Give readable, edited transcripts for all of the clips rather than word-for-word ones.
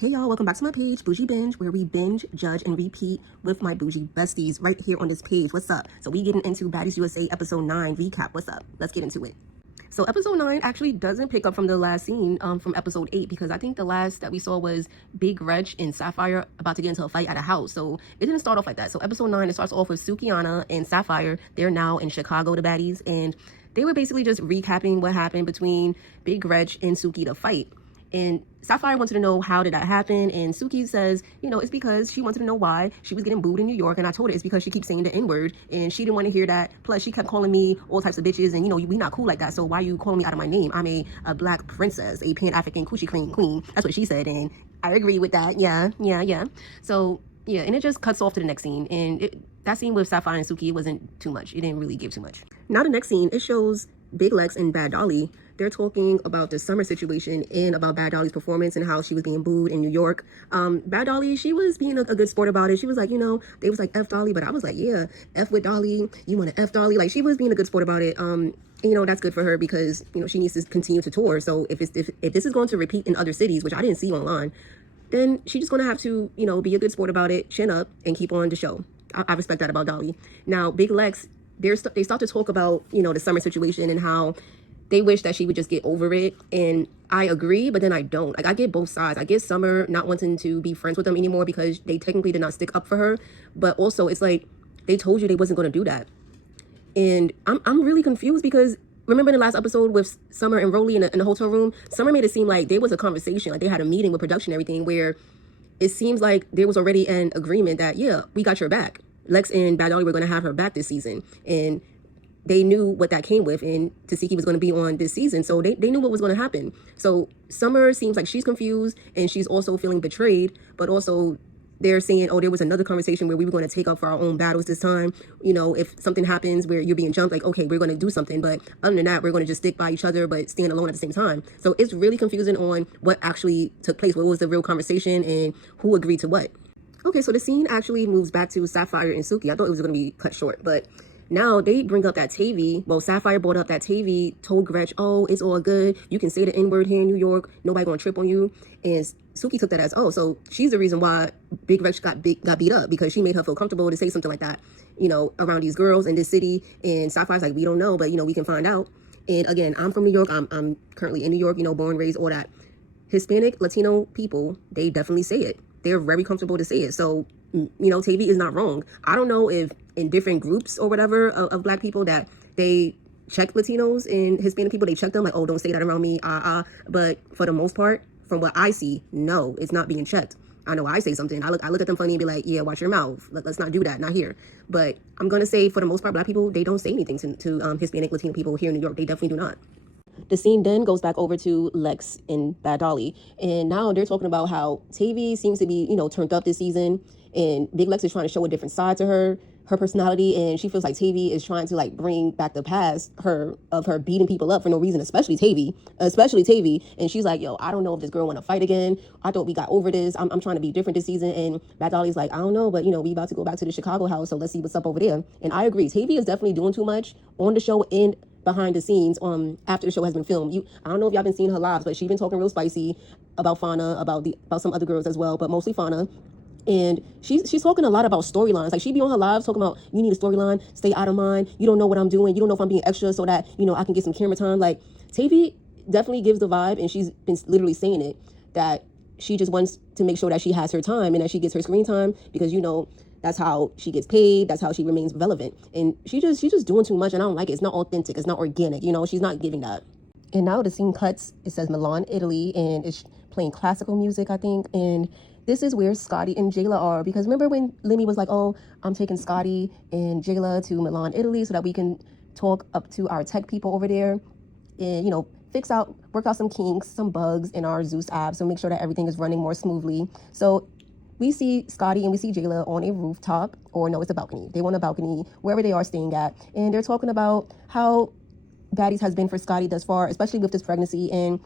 Hey y'all, welcome back to my page, Bougie Binge, where we binge, judge, and repeat with my bougie besties right here on this page. What's up? So we getting into Baddies USA episode 9 recap. What's up? Let's get into it. So episode 9 actually doesn't pick up from the last scene from episode 8, because I think the last that we saw was Big Gretch and Sapphire about to get into a fight at a house. So it didn't start off like that. So episode 9, it starts off with Sukiana and Sapphire. They're now in Chicago, the baddies, and they were basically just recapping what happened between Big Gretch and Suki, the fight. And Sapphire wanted to know how did that happen, and Suki says, it's because she wanted to know why she was getting booed in New York, and I told her it's because she keeps saying the N-word, and she didn't want to hear that. Plus, she kept calling me all types of bitches, and we not cool like that, so why are you calling me out of my name? I'm a black princess, a Pan-African coochie queen. That's what she said, and I agree with that. Yeah. So, yeah, and it just cuts off to the next scene, and that scene with Sapphire and Suki wasn't too much. It didn't really give too much. Now the next scene, it shows Big Lex and Bad Dolly. They're talking about the summer situation and about Bad Dolly's performance and how she was being booed in New York. Bad Dolly, she was being a good sport about it. She was like, they was like, F Dolly, but I was like, yeah, F with Dolly. You want to F Dolly? Like, she was being a good sport about it. That's good for her because, she needs to continue to tour. So if this is going to repeat in other cities, which I didn't see online, then she's just going to have to, be a good sport about it, chin up, and keep on the show. I respect that about Dolly. Now, Big Lex, they start to talk about, the summer situation and how they wish that she would just get over it. And I agree, but then I don't. Like, I get both sides. I get Summer not wanting to be friends with them anymore because they technically did not stick up for her. But also, it's like, they told you they wasn't going to do that. And I'm really confused because remember in the last episode with Summer and Rolly in the hotel room, Summer made it seem like there was a conversation, like they had a meeting with production and everything, where it seems like there was already an agreement that, yeah, we got your back. Lex and Bad Dolly were going to have her back this season. And they knew what that came with, and Tasiki was going to be on this season, so they knew what was going to happen. So Summer seems like she's confused, and she's also feeling betrayed, but also they're saying, oh, there was another conversation where we were going to take up for our own battles this time. If something happens where you're being jumped, like, okay, we're going to do something, but other than that, we're going to just stick by each other, but stand alone at the same time. So it's really confusing on what actually took place, what was the real conversation, and who agreed to what. Okay, so the scene actually moves back to Sapphire and Suki. I thought it was going to be cut short, but now they bring up that Tavii. Well, Sapphire brought up that Tavii told Gretch, oh, it's all good. You can say the N-word here in New York. Nobody gonna trip on you. And Suki took that as, oh, so she's the reason why Big Gretch got beat up, because she made her feel comfortable to say something like that, around these girls in this city. And Sapphire's like, we don't know, but, we can find out. And again, I'm from New York. I'm currently in New York, born, raised, all that. Hispanic, Latino people, they definitely say it. They're very comfortable to say it. So, Tavii is not wrong. I don't know if in different groups or whatever of black people that they check Latinos and Hispanic people, they check them like, oh, don't say that around me, but for the most part, from what I see, no, it's not being checked. I know I say something, I look at them funny and be like, yeah, watch your mouth, let's not do that, not here. But I'm gonna say, for the most part, black people, they don't say anything to Hispanic, Latino people here in New York. They definitely do not. The scene then goes back over to Lex and Bad Dolly, and now they're talking about how Tavii seems to be, turned up this season, and Big Lex is trying to show a different side to her personality, and she feels like Tavii is trying to like bring back the past of her beating people up for no reason, especially Tavii. And she's like, yo, I don't know if this girl want to fight again. I thought we got over this. I'm trying to be different this season. And Bad Dolly's like, I don't know, but we about to go back to the Chicago house, so let's see what's up over there. And I agree, Tavii is definitely doing too much on the show and behind the scenes after the show has been filmed. I don't know if y'all been seeing her lives, but she's been talking real spicy about Fania, about some other girls as well, but mostly Fania. And she's talking a lot about storylines. Like, she be on her lives talking about, you need a storyline, stay out of mine, you don't know what I'm doing, you don't know if I'm being extra so that I can get some camera time. Like, Tavii definitely gives the vibe, and she's been literally saying it, that she just wants to make sure that she has her time and that she gets her screen time, because that's how she gets paid. That's how she remains relevant. And she's just doing too much, and I don't like it. It's not authentic. It's not organic. She's not giving that. And now the scene cuts. It says Milan, Italy, and it's playing classical music, I think. And this is where Scotty and Jayla are, because remember when Lemmy was like, oh, I'm taking Scotty and Jayla to Milan, Italy, so that we can talk up to our tech people over there and, work out some kinks, some bugs in our Zeus app, so make sure that everything is running more smoothly. So we see Scotty and we see Jayla on a rooftop, or no, it's a balcony. They want a balcony wherever they are staying at, and they're talking about how Baddies has been for Scotty thus far, especially with this pregnancy. And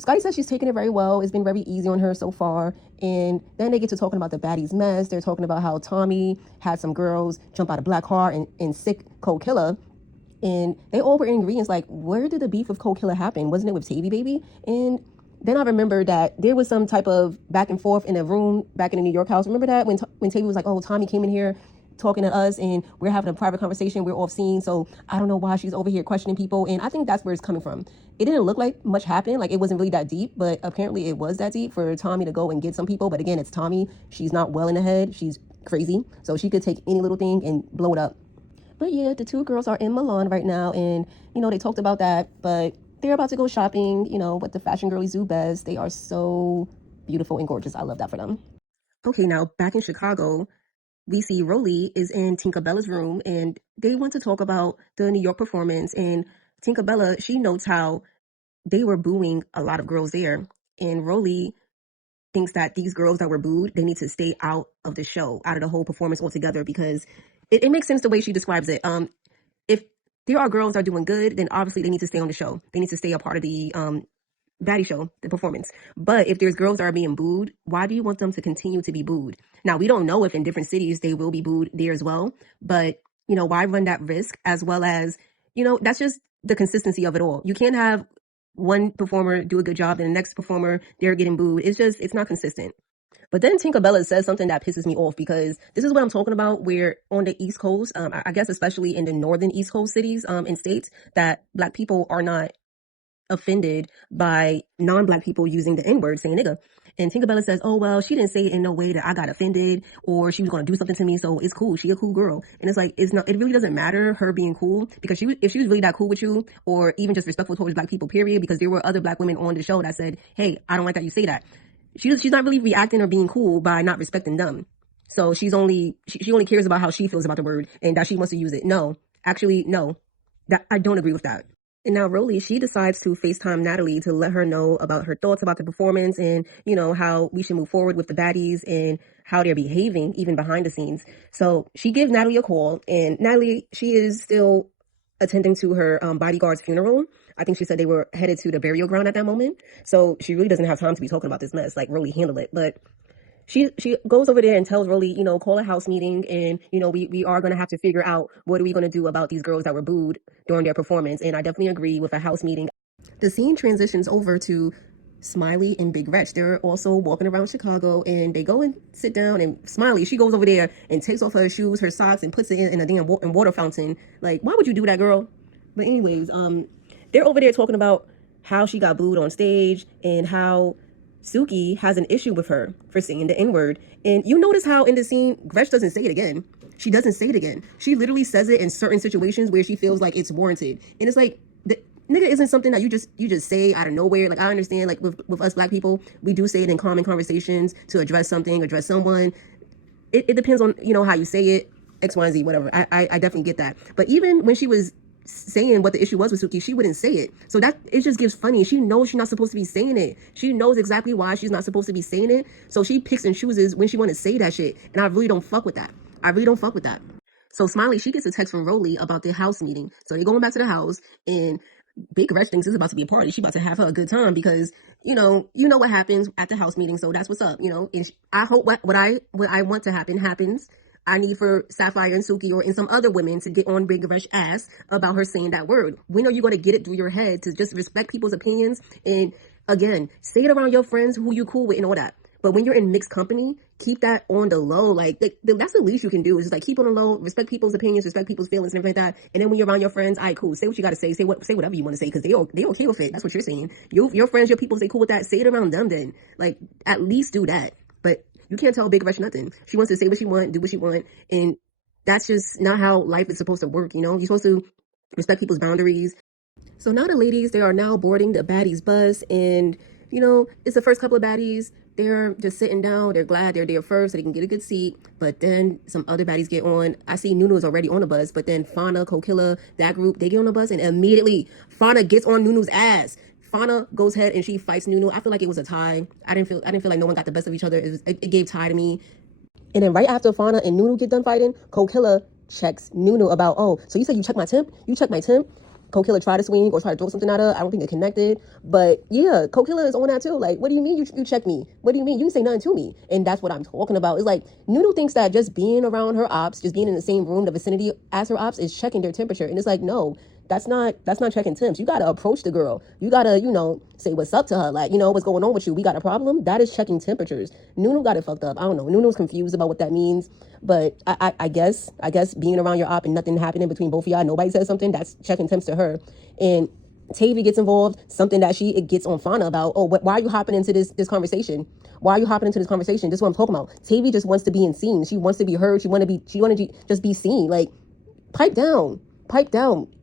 Scotty says she's taking it very well. It's been very easy on her so far. And then they get to talking about the Baddies mess. They're talking about how Tommy had some girls jump out of black car and sick Cold Killer. And they all were ingredients. Like, where did the beef with Cold Killer happen? Wasn't it with Tavii Babii? And then I remember that there was some type of back and forth in a room back in the New York house. Remember that when Tavii was like, oh, Tommy came in here talking to us and we're having a private conversation, we're off scene, so I don't know why she's over here questioning people. And I think that's where it's coming from. It didn't look like much happened, like it wasn't really that deep, but apparently it was that deep for Tommy to go and get some people. But again, it's Tommy. She's not well in the head, she's crazy, so she could take any little thing and blow it up. But yeah, the two girls are in Milan right now, and they talked about that, but they're about to go shopping, what the fashion girlies do best. They are so beautiful and gorgeous. I love that for them. Okay, now back in Chicago, we see Rolly is in Tinkabella's room, and they want to talk about the New York performance. And Tinkabella, she notes how they were booing a lot of girls there, and Rolly thinks that these girls that were booed, they need to stay out of the show, out of the whole performance altogether, because it makes sense the way she describes it. If there are girls that are doing good, then obviously they need to stay on the show. They need to stay a part of the baddie show, the performance. But if there's girls that are being booed, why do you want them to continue to be booed? Now, we don't know if in different cities they will be booed there as well, but why run that risk? As well as, that's just the consistency of it all. You can't have one performer do a good job and the next performer, they're getting booed. It's not consistent. But then Tinkerbella says something that pisses me off, because this is what I'm talking about, where on the East Coast, I guess especially in the northern East Coast cities in states, that Black people are not offended by non-Black people using the N-word, saying nigga. And Tinkerbella says, oh, well, she didn't say it in no way that I got offended or she was going to do something to me, so it's cool. She a cool girl. And it's like, it really doesn't matter her being cool, because if she was really that cool with you, or even just respectful towards Black people, period, because there were other Black women on the show that said, hey, I don't like that you say that. She's not really reacting or being cool by not respecting them. So she only cares about how she feels about the word and that she wants to use it. No, actually, no. That I don't agree with that. And now Rolly, she decides to FaceTime Natalie to let her know about her thoughts about the performance and, how we should move forward with the baddies and how they're behaving even behind the scenes. So she gives Natalie a call, and Natalie, she is still attending to her bodyguard's funeral. I think she said they were headed to the burial ground at that moment. So she really doesn't have time to be talking about this mess. Like, Rolly, handle it. But she goes over there and tells Rolly, call a house meeting, and, we are going to have to figure out what are we going to do about these girls that were booed during their performance. And I definitely agree with a house meeting. The scene transitions over to Smiley and Big Gretch. They're also walking around Chicago, and they go and sit down, and Smiley, she goes over there and takes off her shoes, her socks, and puts it in a damn water fountain. Like, why would you do that, girl? But anyways, they're over there talking about how she got booed on stage and how Suki has an issue with her for saying the N-word. And you notice how in the scene, Gretch doesn't say it again. She doesn't say it again. She literally says it in certain situations where she feels like it's warranted. And it's like, the nigga isn't something that you just say out of nowhere. Like, I understand, like, with us Black people, we do say it in common conversations to address something, address someone. It depends on, how you say it, X, Y, and Z, whatever. I definitely get that. But even when she was saying what the issue was with Suki, she wouldn't say it. So that, it just gives funny. She knows she's not supposed to be saying it. She knows exactly why she's not supposed to be saying it. So she picks and chooses when she want to say that shit. And I really don't fuck with that. I really don't fuck with that. So Smiley, she gets a text from Rolly about their house meeting. So they're going back to the house, and Big Gretch thinks it's about to be a party. She about to have her a good time because, you know what happens at the house meeting. So that's what's up, And I hope what I want to happen happens. I need for Sapphire and Suki and some other women to get on Big Gretch's ass about her saying that word. When are you going to get it through your head to just respect people's opinions? And again, say it around your friends who you cool with and all that. But when you're in mixed company, keep that on the low. Like, that's the least you can do, is just like keep on the low, respect people's opinions, respect people's feelings and everything like that. And then when you're around your friends, all right, cool. Say what you got to say. Say whatever you want to say, because they okay with it. That's what you're saying. Your friends, your people, say cool with that. Say it around them then. Like, at least do that. But you can't tell Big Gretch nothing. She wants to say what she want, do what she want, and that's just not how life is supposed to work, You're supposed to respect people's boundaries. So now the ladies, they are now boarding the baddies bus, and, it's the first couple of baddies. They're just sitting down. They're glad they're there first so they can get a good seat. But then some other baddies get on. I see Nunu is already on the bus, but then Fania, Kokilla, that group, they get on the bus, and immediately Fania gets on Nunu's ass. Fania goes ahead and she fights Nunu. I feel like it was a tie. I didn't feel like no one got the best of each other. It gave tie to me. And then right after Fania and Nunu get done fighting, Kokilla checks Nunu about, oh, so you said you checked my temp? You checked my temp? Kokilla tried to swing or try to throw something at her. I don't think it connected. But yeah, Kokilla is on that too. Like, what do you mean you checked me? What do you mean? You didn't say nothing to me. And that's what I'm talking about. It's like, Nunu thinks that just being around her ops, just being in the same room, the vicinity as her ops, is checking their temperature. And it's like, no, that's not checking temps. You gotta approach the girl. You gotta, say what's up to her. Like, what's going on with you? We got a problem? That is checking temperatures. Nunu got it fucked up. I don't know. Nunu's confused about what that means. But I guess being around your op and nothing happening between both of y'all, nobody says something, that's checking temps to her. And Tavii gets involved, something that it gets on Fania about. Oh, why are you hopping into this conversation? Why are you hopping into this conversation? This is what I'm talking about. Tavii just wants to be seen. She wants to be heard. She want to just be seen. Like, pipe down.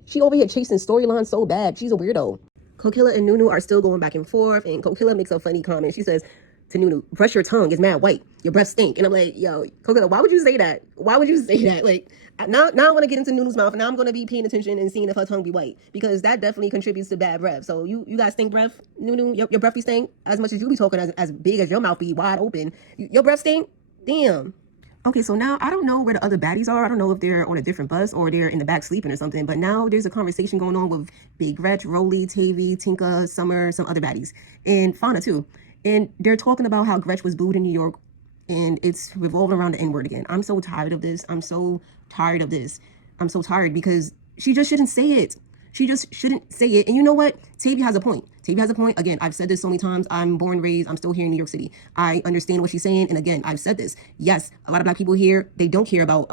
She over here chasing storylines so bad. She's a weirdo. Kokilla and Nunu are still going back and forth, and Kokilla makes a funny comment. She says to Nunu, brush your tongue, it's mad white. Your breath stink. And I'm like, yo, Kokilla, why would you say that? Why would you say that? Like, now I want to get into Nunu's mouth, and now I'm going to be paying attention and seeing if her tongue be white, because that definitely contributes to bad breath. So you guys stink breath, Nunu? Your breath be stink as much as you be talking as big as your mouth be wide open. Your breath stink? Damn. Okay, so now I don't know where the other baddies are. I don't know if they're on a different bus or they're in the back sleeping or something. But now there's a conversation going on with Big Gretch, Rolly, Tavii, Tinka, Summer, some other baddies, and Fania too. And they're talking about how Gretch was booed in New York, and it's revolving around the N-word again. I'm so tired of this. I'm so tired because she just shouldn't say it. She just shouldn't say it. And you know what? Tavii has a point. Again, I've said this so many times. I'm born, raised. I'm still here in New York City. I understand what she's saying. And again, I've said this. Yes, a lot of Black people here, they don't care about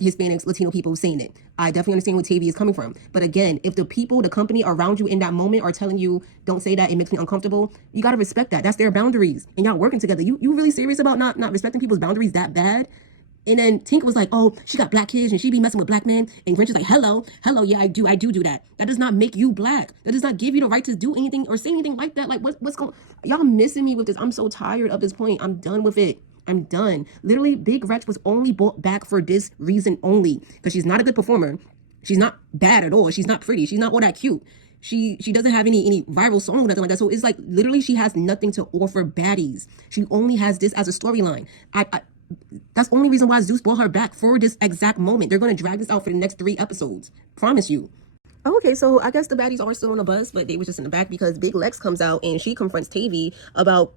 Hispanics, Latino people saying it. I definitely understand where Tavii is coming from. But again, if the people, the company around you in that moment are telling you, don't say that, it makes me uncomfortable, you got to respect that. That's their boundaries. And y'all working together. You really serious about not respecting people's boundaries that bad? And then Tinka was like, oh, she got Black kids and she be messing with Black men. And Gretch is like, hello, yeah, I do that. That does not make you Black. That does not give you the right to do anything or say anything like that. Like, what's going, y'all missing me with this. I'm so tired of this point. I'm done with it. I'm done. Literally, Big Gretch was only brought back for this reason only, because she's not a good performer. She's not bad at all. She's not pretty. She's not all that cute. She doesn't have any viral song or nothing like that. So it's like, literally, she has nothing to offer baddies. She only has this as a storyline. That's the only reason why Zeus brought her back, for this exact moment. They're going to drag this out for the next 3 episodes. Promise you. Okay, so I guess the baddies are still on the bus, but they was just in the back because Big Lex comes out and she confronts Tavii about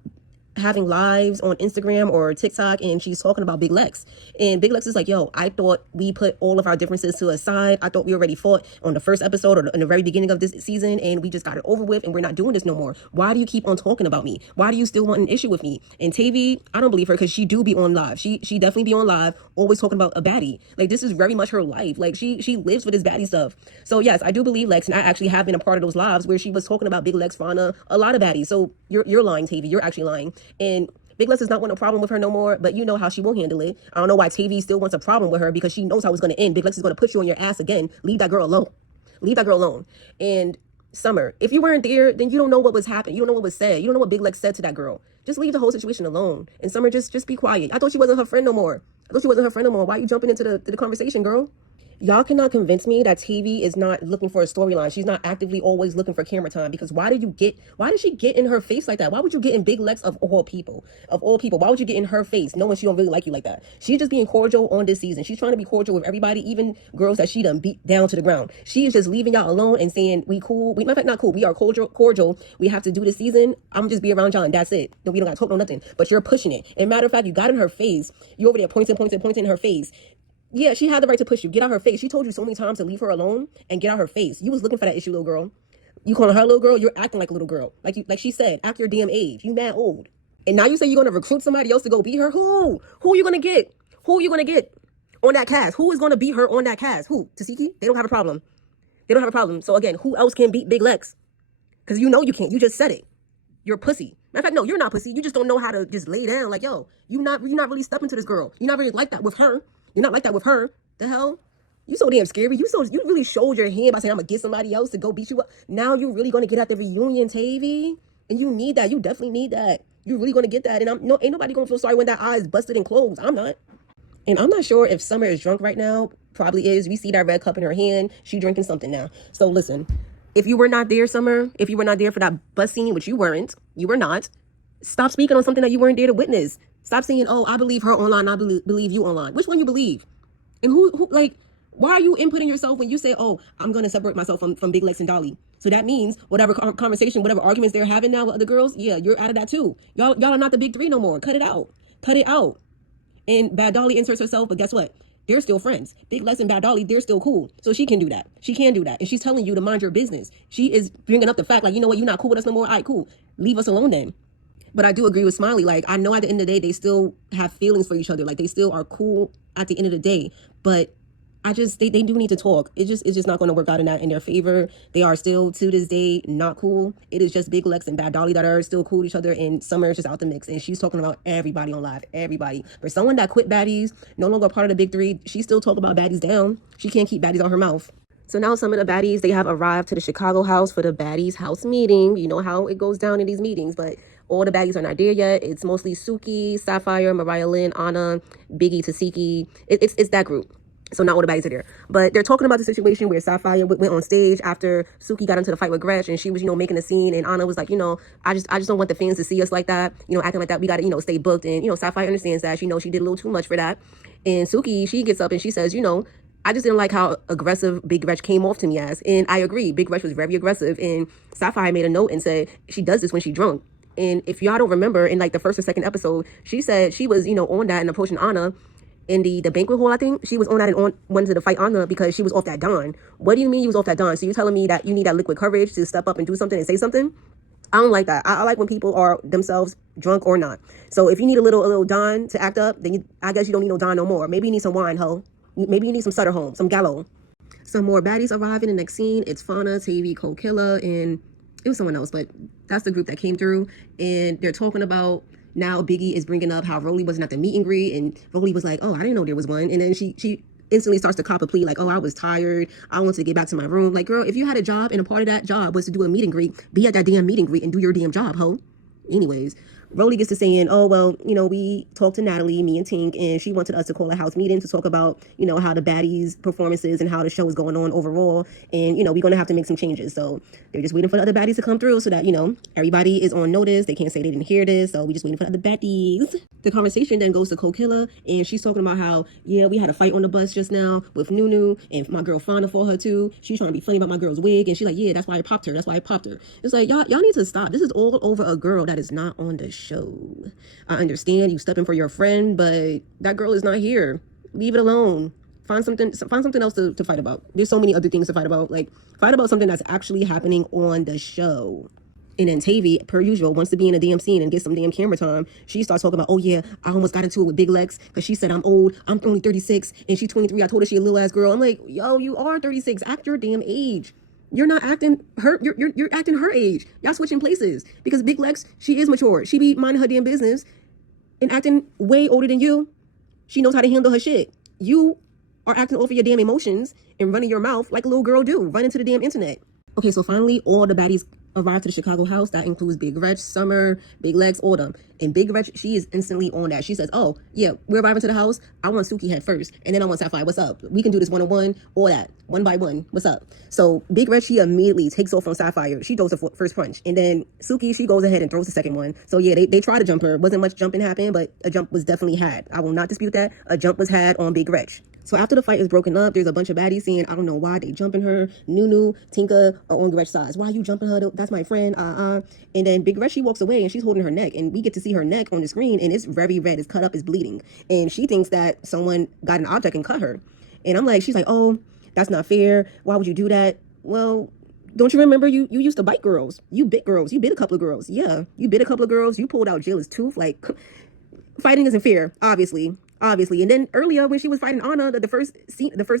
having lives on Instagram or TikTok, and she's talking about Big Lex. And Big Lex is like, yo, I thought we put all of our differences to a side. I thought we already fought on the first episode or in the very beginning of this season, and we just got it over with, and we're not doing this no more. Why do you keep on talking about me? Why do you still want an issue with me? And Tavii, I don't believe her, because she do be on live. She definitely be on live, always talking about a baddie. Like, this is very much her life. Like, she lives for this baddie stuff. So yes, I do believe Lex, and I actually have been a part of those lives where she was talking about Big Lex, Fania, a lot of baddies. So you're lying, Tavii. You're actually lying. And Big Lex does not want a problem with her no more, but you know how she will handle it. I don't know why Tavii still wants a problem with her, because she knows how it's going to end. Big Lex is going to put you on your ass again. Leave that girl alone. And Summer, if you weren't there, then you don't know what was happening. You don't know what was said. You don't know what Big Lex said to that girl. Just leave the whole situation alone. And Summer, just be quiet. I thought she wasn't her friend no more. Why are you jumping into the conversation, girl? Y'all cannot convince me that Tavii is not looking for a storyline. She's not actively always looking for camera time, because why did she get in her face like that? Why would you get in Big Lex of all people? Why would you get in her face knowing she don't really like you like that? She's just being cordial on this season. She's trying to be cordial with everybody, even girls that she done beat down to the ground. She is just leaving y'all alone and saying, we cool. We, matter of fact, not cool. We are cordial. We have to do this season. I'm just be around y'all and that's it. We don't got to talk no nothing. But you're pushing it. And matter of fact, you got in her face. You over there pointing in her face. Yeah, she had the right to push you. Get out her face. She told you so many times to leave her alone and get out her face. You was looking for that issue, little girl. You calling her little girl? You're acting like a little girl. Like she said, act your damn age. You mad old. And now you say you're going to recruit somebody else to go beat her? Who? Who are you going to get? On that cast? Who is going to beat her on that cast? Who? Tasiki? They don't have a problem. So again, who else can beat Big Lex? Because you know you can't. You just said it. You're a pussy. Matter of fact, no, you're not pussy. You just don't know how to just lay down. Like, yo, you're not really stepping to this girl. You're not really like that with her. The hell? You so damn scary. You really showed your hand by saying I'm gonna get somebody else to go beat you up. Now you're really gonna get at the reunion, Tavii. And you need that. You definitely need that. You're really gonna get that. And ain't nobody gonna feel sorry when that eye is busted and closed. I'm not. And I'm not sure if Summer is drunk right now. Probably is. We see that red cup in her hand. She drinking something now. So listen, if you were not there, Summer, if you were not there for that bus scene, which you were not, stop speaking on something that you weren't there to witness. Stop saying, oh, I believe her online, I believe you online. Which one you believe? And who like, why are you inputting yourself when you say, oh, I'm going to separate myself from Big Lex and Dolly? So that means whatever conversation, whatever arguments they're having now with other girls, yeah, you're out of that too. Y'all are not the big three no more. Cut it out. And Bad Dolly inserts herself, but guess what? they're still friends. Big Lex and Bad Dolly, they're still cool. So she can do that. She can do that. And she's telling you to mind your business. She is bringing up the fact, like, you know what, you're not cool with us no more. All right, cool. Leave us alone then. But I do agree with Smiley. Like, I know at the end of the day, they still have feelings for each other. Like, they still are cool at the end of the day. But they do need to talk. It's just not going to work out in their favor. They are still, to this day, not cool. It is just Big Lex and Bad Dolly that are still cool with each other, and Summer is just out the mix. And she's talking about everybody on live, everybody. For someone that quit Baddies, no longer part of the big three, she still talk about Baddies down. She can't keep Baddies out her mouth. So now some of the baddies, they have arrived to the Chicago house for the Baddies house meeting. You know how it goes down in these meetings, but all the baddies are not there yet. It's mostly Suki, Sapphire, Mariah Lynn, Anna, Biggie, Tasiki. It's that group. So not all the baddies are there. But they're talking about the situation where Sapphire went on stage after Suki got into the fight with Gretch, and she was, making a scene, and Anna was like, I just don't want the fans to see us like that, acting like that. We got to, stay booked. And, Sapphire understands that. She knows she did a little too much for that. And Suki, she gets up and she says, I just didn't like how aggressive Big Gretch came off to me as. And I agree, Big Gretch was very aggressive. And Sapphire made a note and said she does this when she's drunk. And if y'all don't remember, in like the first or second episode, she said she was, on that and approaching Anna in the banquet hall, I think. She was on that and wanted to fight Anna because she was off that Dawn. What do you mean you was off that Dawn? So you're telling me that you need that liquid courage to step up and do something and say something? I don't like that. I like when people are themselves, drunk or not. So if you need a little Dawn to act up, then I guess you don't need no Dawn no more. Maybe you need some wine, ho. Maybe you need some Sutter Home, some Gallo. Some more baddies arrive in the next scene. It's Fania, Tavii, Cole Killer, and it was someone else, but that's the group that came through. And they're talking about now Biggie is bringing up how Rolly wasn't at the meet and greet, and Rolly was like, oh, I didn't know there was one. And then she instantly starts to cop a plea like, oh, I was tired. I wanted to get back to my room. Like, girl, if you had a job and a part of that job was to do a meet and greet, be at that damn meet and greet and do your damn job, ho. Anyways, Rolly gets to saying, oh, well, we talked to Natalie, me and Tink, and she wanted us to call a house meeting to talk about, how the baddies' performances and how the show is going on overall. And, we're going to have to make some changes. So they're just waiting for the other baddies to come through so that, everybody is on notice. They can't say they didn't hear this. So we're just waiting for the other baddies. The conversation then goes to Kokilla, and she's talking about how, yeah, we had a fight on the bus just now with Nunu, and my girl Fania for her too. She's trying to be funny about my girl's wig, and she's like, yeah, that's why I popped her. That's why I popped her. It's like, y'all need to stop. This is all over a girl that is not on the show. I understand you stepping for your friend, but that girl is not here. Leave it alone. Find something else to fight about. There's so many other things to fight about. Like, fight about something that's actually happening on the show. And then Tavii, per usual, wants to be in a damn scene and get some damn camera time. She starts talking about, oh yeah, I almost got into it with Big Lex because she said I'm old. I'm only 36 and she's 23. I told her she a little ass girl. I'm like, yo, you are 36. Act your damn age. You're not acting her. You're acting her age. Y'all switching places because Big Lex, she is mature. She be minding her damn business and acting way older than you. She knows how to handle her shit. You are acting off of your damn emotions and running your mouth like a little girl do. Run into the damn internet. Okay, so finally, all the baddies arrived to the Chicago house. That includes Big Gretch, Summer, Big Lex, all them. And Big Gretch, she is instantly on that. She says, oh, yeah, we're arriving to the house. I want Suki head first. And then I want Sapphire. What's up? We can do this one-on-one, all that. One by one. What's up? So Big Gretch, she immediately takes off on Sapphire. She throws the first punch. And then Suki, she goes ahead and throws the second one. So yeah, they try to jump her. Wasn't much jumping happened, but a jump was definitely had. I will not dispute that. A jump was had on Big Gretch. So after the fight is broken up, there's a bunch of baddies saying, I don't know why they jumping her. Nunu, Tinka are on Gretch's side. Why are you jumping her? That's my friend. And then Big Gretch, she walks away and she's holding her neck. And we get to see her neck on the screen and it's very red. It's cut up, it's bleeding. And she thinks that someone got an object and cut her. And I'm like, she's like, oh, that's not fair. Why would you do that? Well, don't you remember you used to bite girls? You bit girls. You bit a couple of girls. Yeah, you bit a couple of girls. You pulled out Jayla's tooth. Like, fighting isn't fair, obviously. And then earlier when she was fighting Anna, the first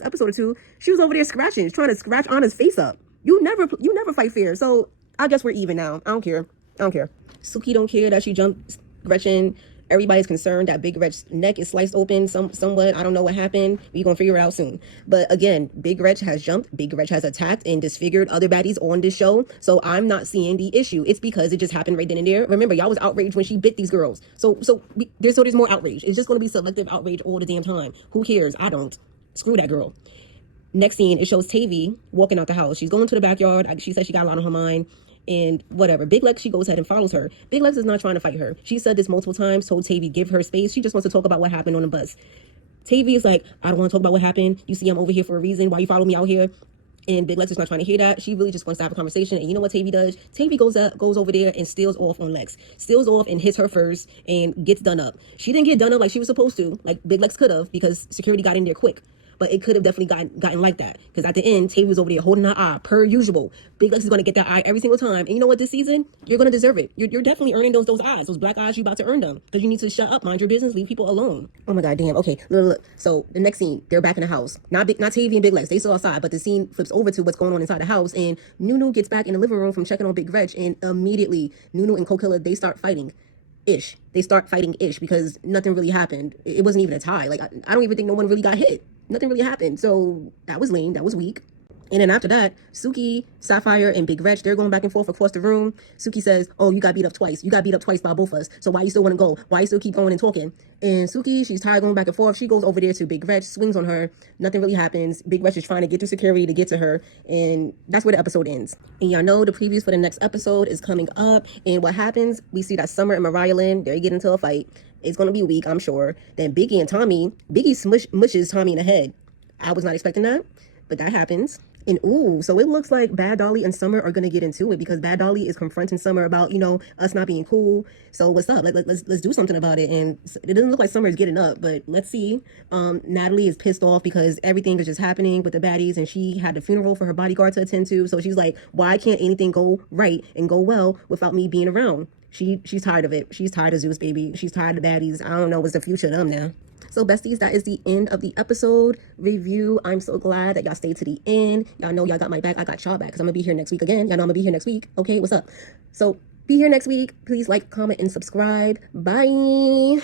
episode or two, she was over there scratching, trying to scratch Anna's face up. You never fight fair. So I guess we're even now. I don't care. Suki don't care that she jumped Gretchen. Everybody's concerned that Big Gretch's neck is sliced open somewhat. I don't know what happened. We're going to figure it out soon. But again, Big Gretch has jumped. Big Gretch has attacked and disfigured other baddies on this show. So I'm not seeing the issue. It's because it just happened right then and there. Remember, y'all was outraged when she bit these girls. So there's more outrage. It's just going to be selective outrage all the damn time. Who cares? I don't. Screw that girl. Next scene, it shows Tavii walking out the house. She's going to the backyard. She said she got a lot on her mind. And whatever. Big Lex, she goes ahead and follows her. Big Lex is not trying to fight her. She said this multiple times, told Tavii, give her space. She just wants to talk about what happened on the bus. Tavii is like, I don't want to talk about what happened. You see, I'm over here for a reason. Why you follow me out here? And Big Lex is not trying to hear that. She really just wants to have a conversation. And you know what Tavii does? Tavii goes over there and steals off on Lex. Steals off and hits her first and gets done up. She didn't get done up like she was supposed to, like Big Lex could have, because security got in there quick. But it could have definitely gotten like that. Because at the end, Tavii was over there holding her eye, per usual. Big Lex is going to get that eye every single time. And you know what, this season, you're going to deserve it. You're definitely earning those eyes. Those black eyes, you about to earn them. Because you need to shut up, mind your business, leave people alone. Oh my God, damn. Okay, look. So the next scene, they're back in the house. Not Tavii and Big Lex. They still outside. But the scene flips over to what's going on inside the house. And Nunu gets back in the living room from checking on Big Gretch. And immediately, Nunu and Kokilla, they start fighting. They start fighting because nothing really happened. It wasn't even a tie. Like, I don't even think no one really got hit. Nothing really happened. So that was lame. That was weak. And then after that, Suki, Sapphire, and Big Gretch, they're going back and forth across the room. Suki says, oh, you got beat up twice. You got beat up twice by both of us. So why you still want to go? Why you still keep going and talking? And Suki, she's tired of going back and forth. She goes over there to Big Gretch, swings on her. Nothing really happens. Big Gretch is trying to get through security to get to her. And that's where the episode ends. And y'all know the previews for the next episode is coming up. And what happens, we see that Summer and Mariah Lynn, they get into a fight. It's going to be weak, I'm sure. Then Biggie and Tommy, Biggie mushes Tommy in the head. I was not expecting that, but that happens. And ooh, so it looks like Bad Dolly and Summer are gonna get into it, because Bad Dolly is confronting Summer about, you know, us not being cool. So what's up? Let's do something about it. And it doesn't look like Summer is getting up, but let's see. Natalie is pissed off because everything is just happening with the baddies, and she had the funeral for her bodyguard to attend to. So she's like, why can't anything go right and go well without me being around? She's tired of it. She's tired of Zeus, baby. She's tired of the baddies. I don't know what's the future of them now. So besties, that is the end of the episode review. I'm so glad that y'all stayed to the end. Y'all know y'all got my back. I got y'all back, because I'm going to be here next week again. Y'all know I'm going to be here next week. Okay, what's up? So be here next week. Please like, comment, and subscribe. Bye.